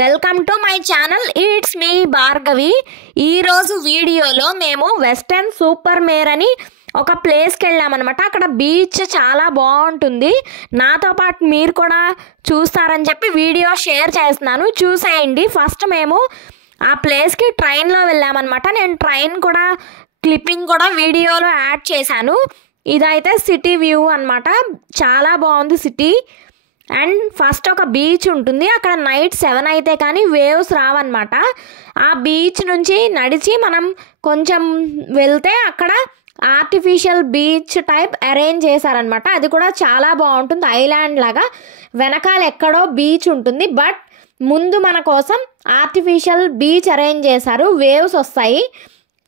Welcome to my channel it's me Bhargavi. ఈరోజు వీడియోలో మేము వెస్టర్న్ సూపర్ మేర్ అని ఒక ప్లేస్కి వెళ్ళామన్నమాట. అక్కడ బీచ్ చాలా బాగుంటుంది. నాతో పాటు మీరు కూడా చూస్తారని చెప్పి వీడియో షేర్ చేస్తున్నాను, చూసేయండి. ఫస్ట్ మేము ఆ ప్లేస్కి ట్రైన్లో వెళ్ళామన్నమాట. నేను ట్రైన్ కూడా క్లిప్పింగ్ కూడా వీడియోలో యాడ్ చేశాను. ఇదైతే సిటీ వ్యూ అన్నమాట. చాలా బాగుంది సిటీ. అండ్ ఫస్ట్ ఒక బీచ్ ఉంటుంది. అక్కడ నైట్ 7 అయితే కానీ వేవ్స్ రావన్నమాట. ఆ బీచ్ నుంచి నడిచి మనం కొంచెం వెళ్తే అక్కడ ఆర్టిఫిషియల్ బీచ్ టైప్ అరేంజ్ చేశారనమాట. అది కూడా చాలా బాగుంటుంది, ఐలాండ్ లాగా. వెనకాల ఎక్కడో బీచ్ ఉంటుంది, బట్ ముందు మన కోసం ఆర్టిఫిషియల్ బీచ్ అరేంజ్ చేశారు. వేవ్స్ వస్తాయి,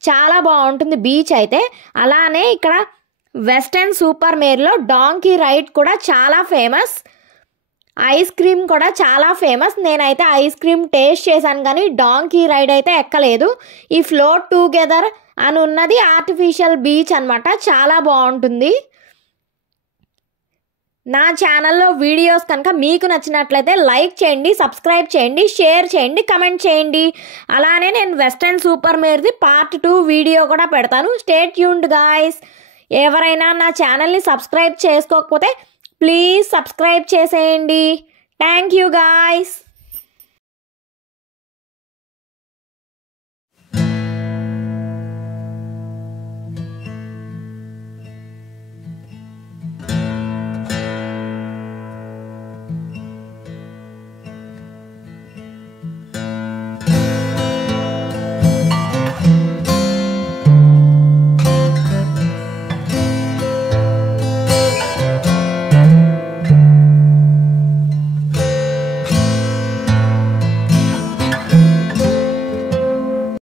చాలా బాగుంటుంది బీచ్ అయితే. అలానే ఇక్కడ వెస్టర్న్ సూపర్ మేర్లో డాంకీ రైడ్ కూడా చాలా ఫేమస్. ఐస్ క్రీమ్ కూడా చాలా ఫేమస్. నేనైతే ఐస్ క్రీమ్ టేస్ట్ చేశాను కానీ డాంకీ రైడ్ అయితే ఎక్కలేదు. ఈ ఫ్లోట్ టుగెదర్ అని ఉన్నది ఆర్టిఫిషియల్ బీచ్ అన్నమాట. చాలా బాగుంటుంది. నా ఛానల్లో వీడియోస్ కనుక మీకు నచ్చినట్లయితే లైక్ చేయండి, సబ్స్క్రైబ్ చేయండి, షేర్ చేయండి, కమెంట్ చేయండి. అలానే నేను వెస్టర్న్ సూపర్ మేర్ది పార్ట్ 2 వీడియో కూడా పెడతాను. Stay tuned guys. ఎవరైనా నా ఛానల్ని సబ్స్క్రైబ్ చేసుకోకపోతే ప్లీజ్ సబ్స్క్రైబ్ చేసేయండి. Thank you guys.